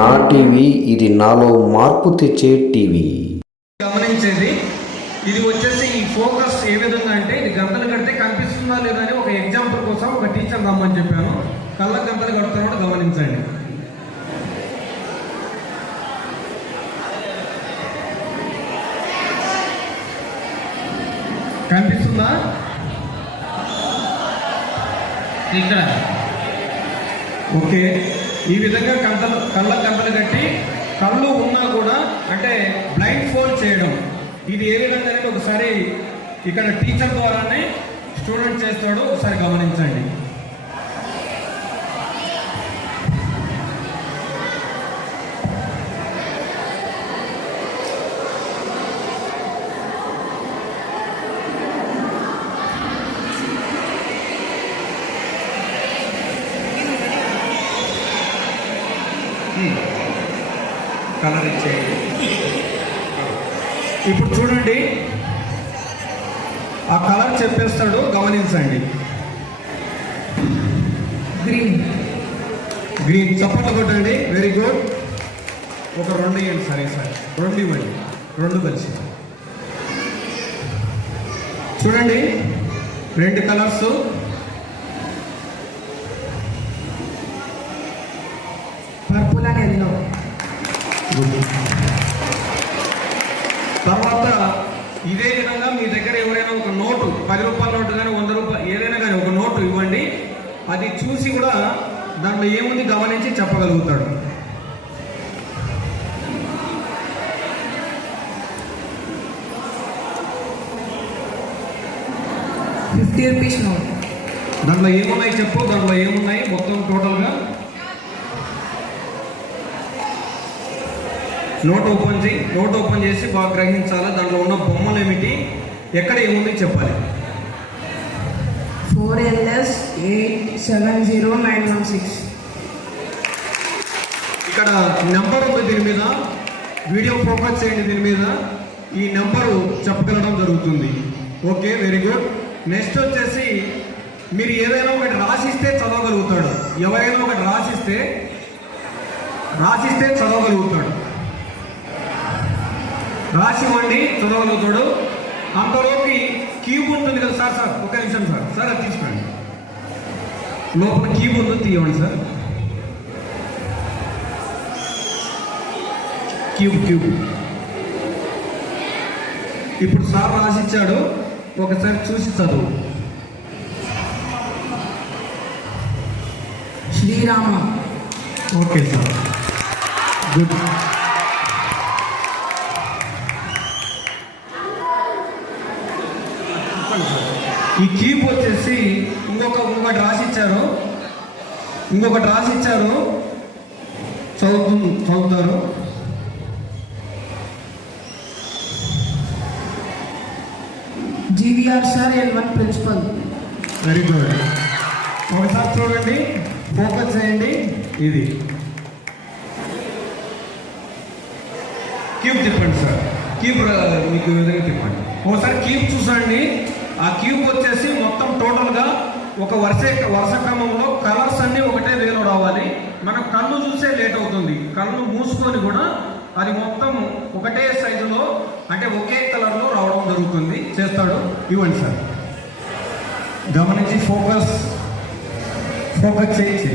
నా టీవీ ఇది నాలో మార్పు తెచ్చే టీవీ. గమనించేది ఇది వచ్చేసి ఈ ఫోకస్ ఏ విధంగా అంటే ఇది గంటలు కడితే కనిపిస్తుందా లేదా అని ఒక ఎగ్జాంపుల్ కోసం ఒక టీచర్ రమ్మని చెప్పాను. కళ్ళ గంటలు కడుతున్నాడు గమనించండి. కనిపిస్తుందా ఇక్కడ? ఓకే, ఈ విధంగా కళ్ళ గంటలు కట్టి కళ్ళు ఉన్నా కూడా అంటే బ్లైండ్ ఫోల్డ్ చేయడం, ఇది ఏ విధంగా అనేది ఒకసారి ఇక్కడ టీచర్ ద్వారానే స్టూడెంట్ చేస్తాడు. ఒకసారి గమనించండి. కలర్ ఇచ్చేయండి. ఇప్పుడు చూడండి, ఆ కలర్ చెప్పేస్తాడు, గమనించండి. గ్రీన్ గ్రీన్ చప్పట్లు కొట్టండి. Very good. ఒక రెండు ఇవ్వండి. సరే సరే, రెండు ఇవ్వండి, రెండు కలిసి చూడండి. రెండు కలర్స్ పర్పుల్ అండ్ ఎల్లో. తర్వాత ఇదే విధంగా మీ దగ్గర ఎవరైనా ఒక నోటు, 10 రూపాయల నోటు కానీ 100 రూపాయలు ఏదైనా కానీ ఒక నోటు ఇవ్వండి. అది చూసి కూడా దాంట్లో ఏముంది గమనించి చెప్పగలుగుతాడు. ₹50 నోట్. దాంట్లో ఏమున్నాయి చెప్పు, దాంట్లో ఏమున్నాయి మొత్తం టోటల్గా. నోట్ ఓపెన్ చేసి బాగా గ్రహించాలి. దాంట్లో ఉన్న బొమ్మలు ఏమిటి, ఎక్కడ ఏముంది చెప్పాలి. 4LS 870916. ఇక్కడ నెంబర్ ఉంది దీని మీద. వీడియో ఫోకస్ చేయండి దీని మీద. ఈ నెంబరు చెప్పగలడం జరుగుతుంది. Okay, very good. నెక్స్ట్ వచ్చేసి మీరు ఏదైనా ఒకటి రాసిస్తే చదవగలుగుతాడు. ఎవరైనా ఒకటి రాసిస్తే చదవగలుగుతాడు. రాసివ్వండి, చదవగలుగుతాడు. అంతలోకి క్యూబ్ ఉంటుంది కదా సార్. సార్ ఒక నిమిషం సార్. సార్ అది తీసుకోండి. లోపల క్యూబ్ ఉందో తీయండి సార్. క్యూబ్ ఇప్పుడు సార్ రాసిచ్చాడు, ఒకసారి చూసి చదువు. శ్రీరామ. Okay sir, good. ఈ క్యూబ్ వచ్చేసి ఇంకొకటి రాసిచ్చారు, చదువుతారు. GVR sir L1 principal. Very good. ఒకసారి చూడండి, ఫోకస్ చేయండి. ఇది క్యూబ్ తిప్పండి సార్. క్యూబ్ మీకు విధంగా తిప్పండి. ఒకసారి క్యూబ్ చూసండి. ఆ క్యూబ్ వచ్చేసి మొత్తం టోటల్గా ఒక వరుస క్రమంలో కలర్స్ అన్నీ ఒకటే వేలో రావాలి. మనం కళ్ళు చూసే లేట్ అవుతుంది. కళ్ళు మూసుకొని కూడా అది మొత్తం ఒకటే సైజులో అంటే ఒకే కలర్లో రావడం జరుగుతుంది. చేస్తాడు. ఇవ్వండి సార్. గమనించి ఫోకస్ చేయించి.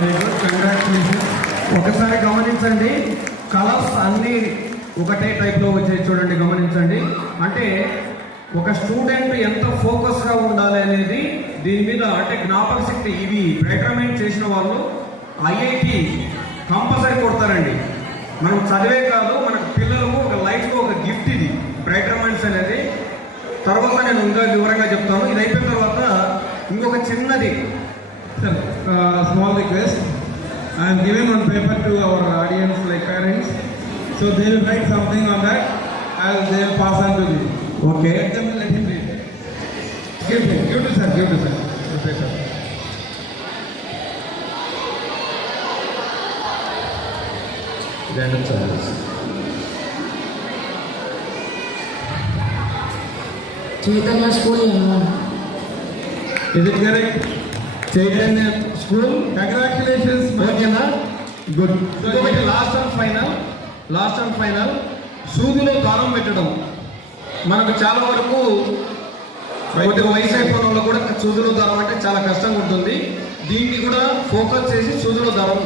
Very good, congratulations. ఒకసారి గమనించండి, కలర్స్ అన్ని ఒకటే టైప్లో వచ్చాయి చూడండి, గమనించండి. అంటే ఒక స్టూడెంట్ ఎంత ఫోకస్గా ఉండాలి అనేది దీని మీద, అంటే జ్ఞాపక శక్తి. ఇవి బ్రైటర్మెంట్ చేసిన వాళ్ళు ఐఐటి కంపల్సరీ కొడతారండి. మనం చదివే కాదు, మనకు పిల్లలకు ఒక లైఫ్లో ఒక గిఫ్ట్ ఇది బ్రైటర్మెంట్స్ అనేది. తర్వాత నేను ఇంకా వివరంగా చెప్తాను. ఇది అయిపోయిన తర్వాత ఇంకొక చిన్నది. Sir, small request. I am giving one paper to our audience, like parents. So they will write something on that. They will pass on to you. Okay, Let him read. Give to sir. The paper. Chaitanya school M1. Is it correct? Chaitanya School. Congratulations. ఓకేనా? Good. ఇంకొకటి last and final సూదిలో దారం పెట్టడం. మనకు చాలా వరకు కొద్దిగా వయసు అయిపోయిన వాళ్ళు కూడా సూదిలో దారం అంటే చాలా కష్టంగా ఉంటుంది. దీన్ని కూడా ఫోకస్ చేసి సూదిలో దారం,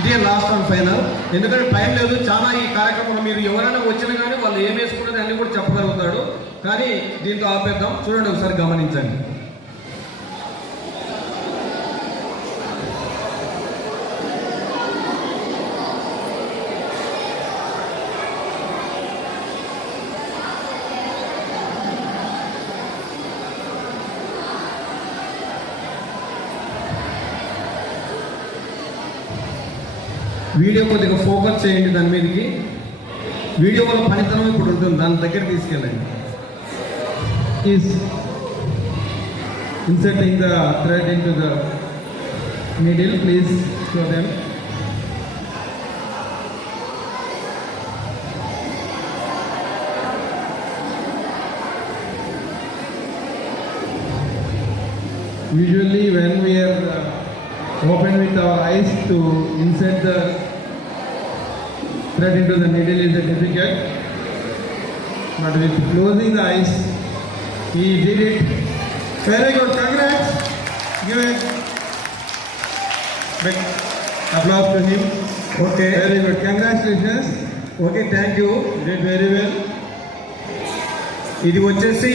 ఇదే లాస్ట్ అండ్ ఫైనల్. ఎందుకంటే టైం లేదు చాలా. ఈ కార్యక్రమంలో మీరు ఎవరైనా వచ్చినా కానీ వాళ్ళు ఏం వేసుకుంటుంది అన్ని కూడా చెప్పగలుగుతాడు. కానీ దీంతో ఆపేద్దాం. చూడండి, ఒకసారి గమనించండి. వీడియో కొద్దిగా ఫోకస్ చేయండి దాని మీదకి. వీడియో వల్ల పనితనం ఇప్పుడు ఉంటుంది, దాని దగ్గర తీసుకెళ్ళండి. Is inserting the thread into the needle. Please show them. Usually when we are open with our eyes to insert the thread into the needle is difficult, but with closing the eyes he did it. Very good, congrats. Give a big applause to him. Okay, Very good, congratulations. Okay, thank you. You did very well. ఇది వచ్చేసి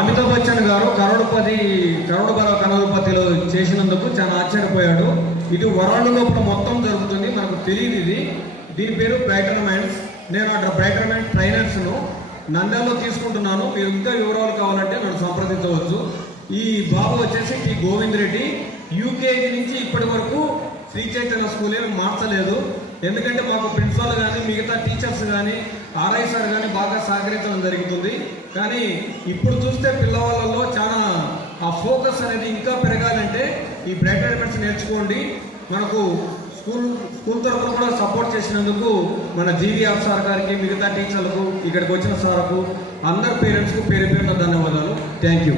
అమితాబ్ బచ్చన్ గారు కరోడుపతిలో చేసినందుకు చాలా ఆశ్చర్యపోయాడు. ఇది world లోపల మొత్తం జరుగుతుంది, మనకు తెలియదు ఇది. దీని పేరు బ్రైటర్మెంట్స్. నేను అక్కడ బ్రైటర్మెంట్ ట్రైనర్స్ను నంద్యాలలో తీసుకుంటున్నాను. మీరు ఇంకా వివరాలు కావాలంటే నన్ను సంప్రదించవచ్చు. ఈ బాబు వచ్చేసి టి గోవింద్ రెడ్డి. యూకేజీ నుంచి ఇప్పటి వరకు శ్రీ చైతన్య స్కూల్ ఏమి మార్చలేదు. ఎందుకంటే మాకు ప్రిన్సిపాల్ కానీ మిగతా టీచర్స్ కానీ ఆర్ఐ సార్ కానీ బాగా సహకరించడం జరుగుతుంది. కానీ ఇప్పుడు చూస్తే పిల్లవాళ్ళలో చాలా ఆ ఫోకస్ అనేది ఇంకా పెరగాలంటే ఈ బ్రైటర్మెంట్స్ నేర్చుకోండి. మనకు స్కూల్ తరఫున కూడా సపోర్ట్ చేసినందుకు మన జీవీఆర్ సార్ గారికి, మిగతా టీచర్లకు, ఇక్కడికి వచ్చిన సార్కు, అందరు పేరెంట్స్కు పేరు పేరున ధన్యవాదాలు. Thank you.